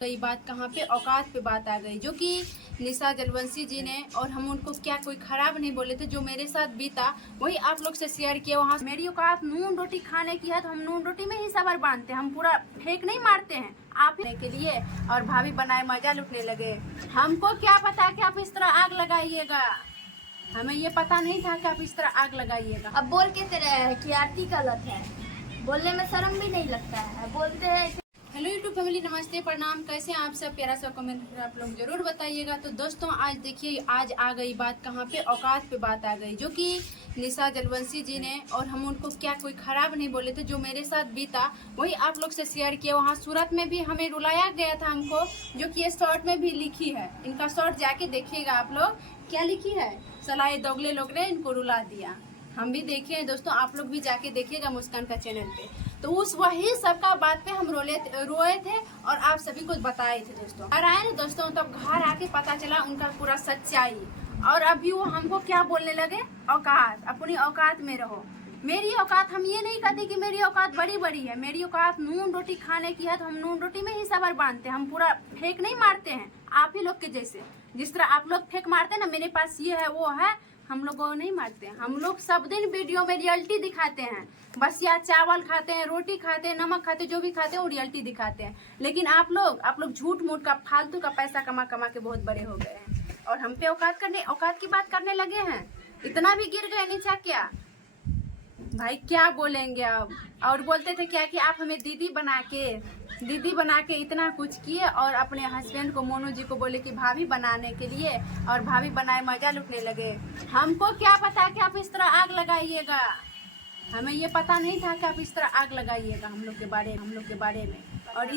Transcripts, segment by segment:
कई बात कहाँ पे औकात पे बात आ गई, जो कि निशा जलवंशी जी ने, और हम उनको क्या कोई खराब नहीं बोले थे। जो मेरे साथ बीता वही आप लोग से शेयर किया। वहाँ मेरी औकात नून रोटी खाने की है तो हम नून रोटी में ही सबर बांधते हैं, हम पूरा फेंक नहीं मारते हैं आप के लिए। और भाभी बनाए मजा लुटने लगे। हमको क्या पता कि आप इस तरह आग लगाइएगा, हमें ये पता नहीं था कि आप इस तरह आग लगाइएगा। अब बोल के रहे हैं कि आरती गलत है, बोलने में शर्म भी नहीं लगता है, बोलते हैं। हेलो यूट्यूब फैमिली, नमस्ते प्रणाम, कैसे हैं आप सब। प्यारा सा कमेंट आप लोग जरूर बताइएगा। तो दोस्तों आज देखिए, आज आ गई बात कहाँ पे, औकात पे बात आ गई, जो कि निशा जलवंशी जी ने, और हम उनको क्या कोई खराब नहीं बोले थे। जो मेरे साथ बीता वही आप लोग से शेयर किया। वहाँ सूरत में भी हमें रुलाया गया था हमको, जो कि ये शॉर्ट में भी लिखी है। इनका शॉर्ट जाके देखिएगा आप लोग, क्या लिखी है, सलाए दोगले लोग ने इनको रुला दिया। हम भी देखे हैं दोस्तों, आप लोग भी जाके देखिएगा मुस्कान का चैनल पे। तो उस वही सबका बात पे हम रोए थे और आप सभी को बताए थे दोस्तों। और आए ना दोस्तों, तब घर आके पता चला उनका पूरा सच्चाई। और अभी वो हमको क्या बोलने लगे, औकात, अपनी औकात में रहो। मेरी औकात, हम ये नहीं कहते कि मेरी औकात बड़ी बड़ी है। मेरी औकात नून रोटी खाने की है तो हम नून रोटी में ही सबर बांधते हैं, हम पूरा फेंक नहीं मारते हैं आप ही लोग के जैसे। जिस तरह आप लोग फेंक मारते हैं ना, मेरे पास ये है वो है, हम लोग वो नहीं मारते हैं। हम लोग सब दिन वीडियो में रियलिटी दिखाते हैं, बस या चावल खाते हैं, रोटी खाते हैं, नमक खाते हैं, जो भी खाते हैं वो रियलिटी दिखाते हैं। लेकिन आप लोग झूठ मूठ का फालतू का पैसा कमा कमा के बहुत बड़े हो गए हैं, और हम पे औकात की बात करने लगे हैं। इतना भी गिर गए नीचा क्या भाई, क्या बोलेंगे अब। और बोलते थे क्या कि आप हमें दीदी बना के इतना कुछ किए, और अपने हस्बैंड को, मोनू जी को बोले कि भाभी बनाने के लिए, और भाभी बनाए मजा लुटने लगे। हमको क्या पता कि आप इस तरह आग लगाइएगा, हमें ये पता नहीं था कि आप इस तरह आग लगाइएगा हम लोग के बारे में। और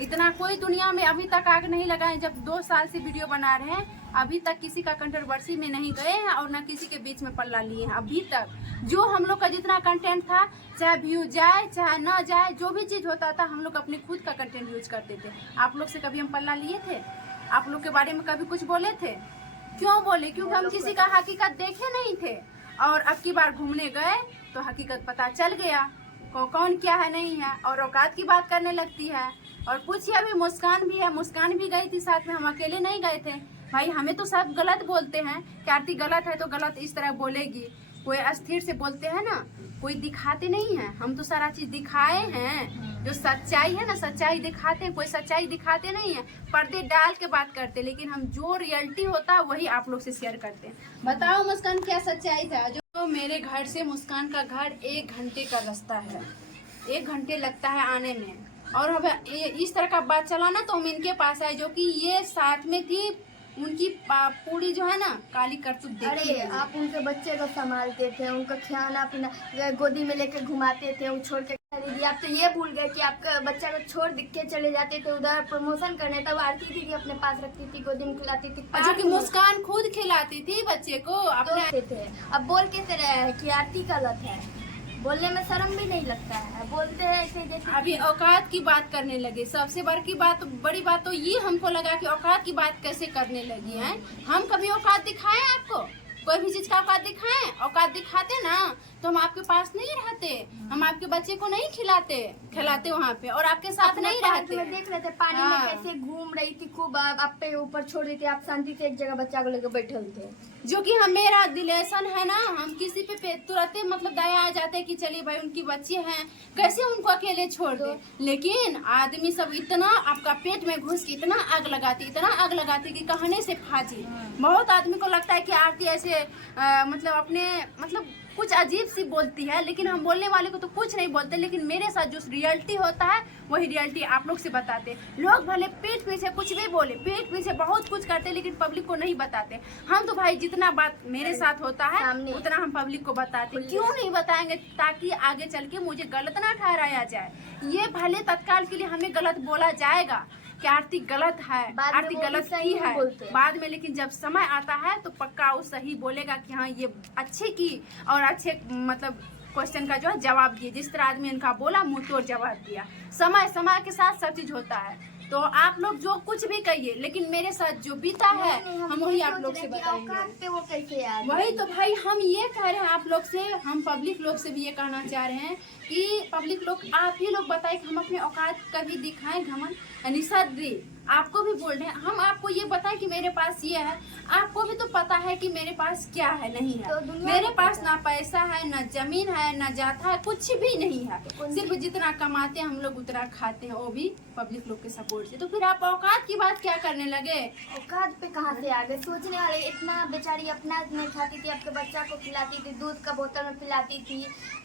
इतना कोई दुनिया में अभी तक आग नहीं लगाए। जब 2 साल से वीडियो बना रहे हैं, अभी तक किसी का कंट्रोवर्सी में नहीं गए हैं, और न किसी के बीच में पल्ला लिए हैं अभी तक। जो हम लोग का जितना कंटेंट था, चाहे व्यू जाए चाहे ना जाए, जो भी चीज़ होता था, हम लोग अपने खुद का कंटेंट यूज करते थे। आप लोग से कभी हम पल्ला लिए थे? आप लोग के बारे में कभी कुछ बोले थे? क्यों बोले? क्योंकि हम किसी का हकीकत देखे नहीं थे। और अब की बार घूमने गए तो हकीकत पता चल गया कौन क्या है नहीं है, और औकात की बात करने लगती है। और पूछिए, अभी मुस्कान भी है, मुस्कान भी गई थी साथ में, हम अकेले नहीं गए थे। भाई हमें तो सब गलत बोलते हैं कि आरती गलत है तो गलत इस तरह बोलेगी। कोई अस्थिर से बोलते हैं ना, कोई दिखाते नहीं है। हम तो सारा चीज दिखाए हैं, जो सच्चाई है ना, सच्चाई दिखाते हैं। कोई सच्चाई दिखाते नहीं है, पर्दे डाल के बात करते, लेकिन हम जो रियलिटी होता है वही आप लोग से शेयर करते हैं। बताओ मुस्कान, क्या सच्चाई था? जो मेरे घर से मुस्कान का घर 1 घंटे का रास्ता है, 1 घंटे लगता है आने में। और अब इस तरह का बात चला ना, तो हम इनके पास आए, जो कि ये साथ में थी। उनकी पूरी जो है ना काली करतूत देखी। अरे आप उनके बच्चे को संभालते थे, उनका खाना पीना गोदी में लेकर घुमाते थे, वो छोड़ के दीदी। आप तो ये भूल गए कि आपका बच्चा को छोड़ दिख के चले जाते थे उधर प्रमोशन करने, तब आरती थी अपने पास रखती थी, गोदी में खिलाती थी। जो कि मुस्कान खुद खिलाती थी बच्चे को अपने थे। अब बोल के रहे हैं कि आरती गलत है, बोलने में शर्म भी नहीं लगता है, बोलते हैं ऐसे जैसे। अभी औकात की बात करने लगे। सबसे बड़ी बात तो ये हमको लगा कि औकात की बात कैसे करने लगी हैं। हम कभी औकात दिखाएं आपको? कोई भी चीज का औकात दिखाएं? औकात दिखाते ना तो हम आपके पास नहीं रहते, हम आपके बच्चे को नहीं खिलाते वहाँ पे, और आपके साथ नहीं रहते। देख रहे थे पानी में कैसे घूम रही थी, खूब आप पे ऊपर छोड़ देते, आप शांति से एक जगह बच्चा को लेकर बैठे थे। जो कि हम, मेरा दिलेसन है ना, हम किसी पे तुरंत मतलब दया आ जाते हैं कि चलिए भाई उनकी बच्चे हैं, कैसे उनको अकेले छोड़ दे। लेकिन आदमी सब इतना आपका पेट में घुस के इतना आग लगाती कि कहने से फाजी। बहुत आदमी को लगता है कि आरती ऐसे मतलब कुछ अजीब सी बोलती है, लेकिन हम बोलने वाले को तो कुछ नहीं बोलते। लेकिन मेरे साथ जो रियलिटी होता है वही रियलिटी आप लोग से बताते। लोग भले पीठ पीछे कुछ भी बोले, पीठ पीछे बहुत कुछ करते, लेकिन पब्लिक को नहीं बताते। हम तो भाई जितना बात मेरे साथ होता है उतना हम पब्लिक को बताते। क्यों नहीं बताएंगे? ताकि आगे चल के मुझे गलत ना ठहराया जाए। ये भले तत्काल के लिए हमें गलत बोला जाएगा कि आरती गलत है, आरती गलत ही है बाद में, लेकिन जब समय आता है तो पक्का वो सही बोलेगा कि हाँ ये अच्छे की, और अच्छे मतलब क्वेश्चन का जो है जवाब दिए। जिस तरह आदमी इनका बोला, मुंह तोड़ जवाब दिया। समय के साथ सब चीज होता है। तो आप लोग जो कुछ भी कहिए, लेकिन मेरे साथ जो बीता है हम वही आप लोग से बताएंगे। पे वो कैसे आ गए? वही तो भाई हम ये कह रहे हैं आप लोग से, हम पब्लिक लोग से भी ये कहना चाह रहे हैं कि पब्लिक लोग आप ही लोग बताएं कि हम अपने औकात कभी दिखाएं घमंड। निशा दी आपको भी बोल रहे हैं, हम आपको ये बताएं कि मेरे पास ये है, आपको भी तो पता है कि मेरे पास क्या है नहीं है। तो मेरे पास ना पैसा है, ना जमीन है, ना जाता है, कुछ भी नहीं है। सिर्फ जितना कमाते हैं हम लोग उतना खाते हैं, वो भी पब्लिक लोग के सपोर्ट से। तो फिर आप औकात की बात क्या करने लगे? औकात पे कहाँ से आ गए? सोचने वाले, इतना बेचारी अपना नहीं खाती थी, आपके बच्चा को खिलाती थी, दूध का बोतल में पिलाती थी,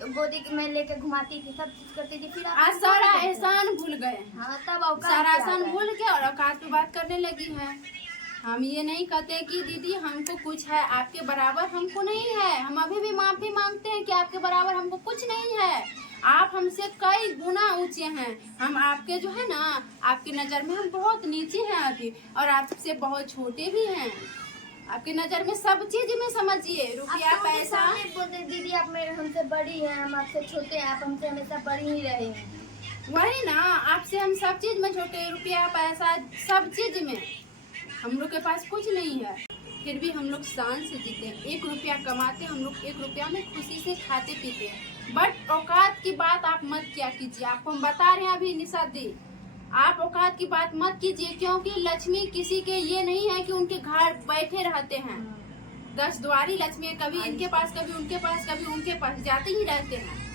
गोदी में लेके घुमाती थी, सब चीज करती थी। फिर आज सारा एहसान भूल गए। हाँ, तब औकात सारा पे आ एहसान गए। भूल के और औकात पे बात करने लगी है। हम ये नहीं कहते कि दीदी हमको कुछ है, आपके बराबर हमको नहीं है। हम अभी भी माफी मांगते हैं कि आपके बराबर हमको कुछ नहीं है। आप हमसे कई गुना ऊंचे हैं। हम आपके जो है ना, आपकी नज़र में हम बहुत नीचे हैं अभी, और आपसे बहुत छोटे भी हैं। आपकी नज़र में सब चीज में समझिए, रुपया पैसा। बोलते दीदी आप मेरे हमसे बड़ी हैं, हम आपसे छोटे हैं, आप हमसे हमेशा बड़ी ही रहेंगी। वही ना, आपसे हम सब चीज में छोटे, रुपया पैसा सब चीज में। हम लोग के पास कुछ नहीं है, फिर भी हम लोग शान से जीते हैं। 1 रुपया कमाते हम लोग, 1 रुपया में खुशी से खाते पीते हैं। बट औकात की बात आप मत क्या कीजिए। आपको हम बता रहे हैं अभी निशा दी, आप औकात की बात मत कीजिए, क्योंकि लक्ष्मी किसी के ये नहीं है कि उनके घर बैठे रहते हैं। 10 द्वारी लक्ष्मी है, कभी इनके पास, कभी उनके पास, कभी उनके पास, जाते ही रहते हैं।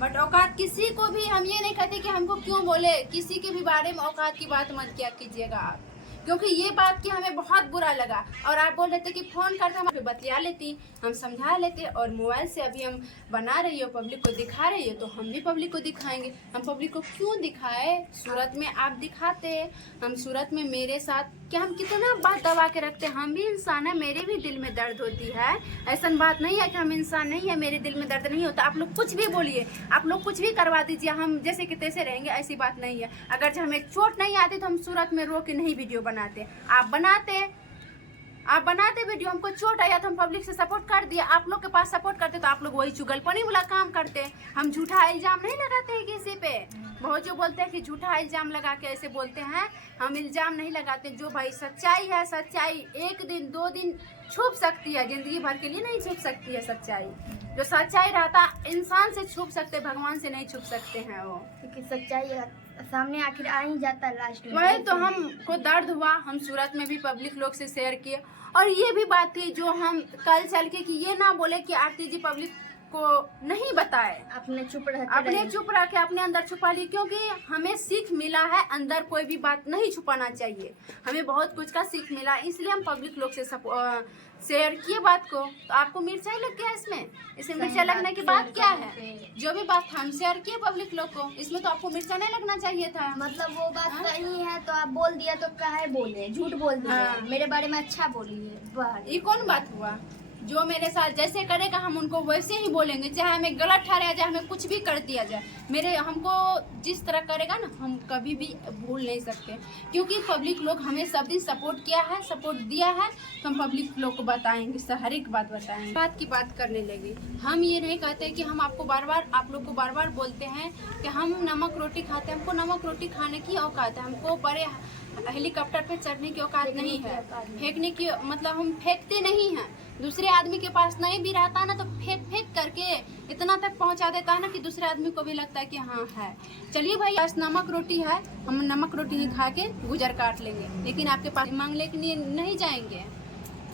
बट औकात किसी को भी हम ये नहीं कहते कि हमको क्यों बोले, किसी के भी बारे में औकात की बात मत क्या कीजिएगा आप, क्योंकि ये बात की हमें बहुत बुरा लगा। और आप बोल रहे थे कि फोन करके हम बतिया लेती, हम समझा लेते, और मोबाइल से अभी हम बना रही हो, पब्लिक को दिखा रही हो, तो हम भी पब्लिक को दिखाएंगे। हम पब्लिक को क्यों दिखाए? सूरत में आप दिखाते, हम सूरत में मेरे साथ क्या हम कितना बात दबा के रखते। हम भी इंसान है, मेरे भी दिल में दर्द होती है। ऐसा बात नहीं है कि हम इंसान नहीं है, मेरे दिल में दर्द नहीं होता। आप लोग कुछ भी बोलिए, आप लोग कुछ भी करवा दीजिए, हम जैसे कि तैसे रहेंगे, ऐसी बात नहीं है। अगर जब हमें चोट नहीं आती तो हम सूरत में रो के नहीं वीडियो बनाते। आप बनाते वीडियो, हमको चोट आया तो हम पब्लिक से सपोर्ट कर दिया। आप लोग के पास सपोर्ट करते तो आप लोग वही चुगलपनी वाला काम करते। हम झूठा इल्जाम नहीं लगाते हैं किसी पे। बहुत जो बोलते हैं कि झूठा इल्जाम लगा के ऐसे बोलते हैं, हम इल्जाम नहीं लगाते। जो भाई सच्चाई है, सच्चाई 1 दिन 2 दिन छुप सकती है, जिंदगी भर के लिए नहीं छुप सकती है सच्चाई। जो सच्चाई रहता इंसान से छुप सकते, भगवान से नहीं छुप सकते हैं वो, क्योंकि सच्चाई सामने आखिर आ ही जाता है लास्ट में। वही तो हमको दर्द हुआ, हम सूरत में भी पब्लिक लोग से शेयर किए। और ये भी बात थी जो हम कल चल के कि ये ना बोले कि आरती जी पब्लिक को नहीं बताए, अपने चुप रह के अपने अंदर छुपा ली, क्योंकि हमें सीख मिला है अंदर कोई भी बात नहीं छुपाना चाहिए। हमें बहुत कुछ का सीख मिला, इसलिए हम पब्लिक लोग से शेयर किए बात को। तो आपको मिर्चा लग गया इसमें मिर्चा लगने की बात क्या है? जो भी बात हम शेयर किए पब्लिक लोग को, इसमें तो आपको मिर्चा नहीं लगना चाहिए था। मतलब वो बात सही है तो आप बोल दिया, तो काहे बोले, झूठ बोल दिया। मेरे बारे में अच्छा बोलिए। ये कौन बात हुआ? जो मेरे साथ जैसे करेगा हम उनको वैसे ही बोलेंगे, चाहे हमें गलत ठहराया जाए, हमें कुछ भी कर दिया जाए। हमको जिस तरह करेगा ना, हम कभी भी भूल नहीं सकते, क्योंकि पब्लिक लोग हमें सब दिन सपोर्ट किया है, सपोर्ट दिया है। तो हम पब्लिक लोग को बताएंगे, हर एक बात बताएंगे। बात की बात करने लगी, हम ये नहीं कहते कि हम आपको बार बार, आप लोग को बार बार बोलते हैं कि हम नमक रोटी खाते हैं। हमको नमक रोटी खाने की औकात है, हमको बड़े हेलीकॉप्टर पे चढ़ने की औकात नहीं है, फेंकने की, मतलब हम फेंकते नहीं हैं। दूसरे आदमी के पास नहीं भी रहता ना, तो फेंक करके इतना तक पहुंचा देता है ना कि दूसरे आदमी को भी लगता है कि हाँ है। चलिए भाई, बस नमक रोटी है, हम नमक रोटी ही खा के गुजर काट लेंगे, लेकिन आपके पास मांगने के लिए नहीं जाएंगे।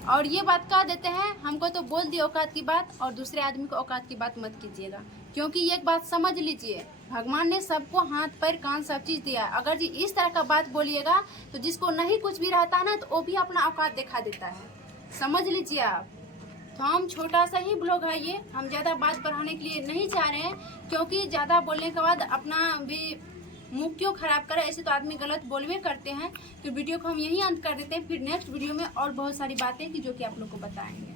और ये बात कह देते हैं, हमको तो बोल दिए औकात की बात, और दूसरे आदमी को औकात की बात मत कीजिएगा। क्योंकि एक बात समझ लीजिए, भगवान ने सबको हाथ पैर कान सब चीज़ दिया है। अगर जी इस तरह का बात बोलिएगा तो जिसको नहीं कुछ भी रहता ना, तो वो भी अपना औकात दिखा देता है, समझ लीजिए आप। तो हम छोटा सा ही ब्लॉग है ये, हम ज़्यादा बात बढ़ाने के लिए नहीं चाह रहे हैं, क्योंकि ज़्यादा बोलने के बाद अपना भी मुँह क्यों खराब करे। ऐसे तो आदमी गलत बोलवे करते हैं। तो वीडियो को हम यहीं अंत कर देते हैं, फिर नेक्स्ट वीडियो में और बहुत सारी बातें कि जो कि आप लोग को बताएंगे।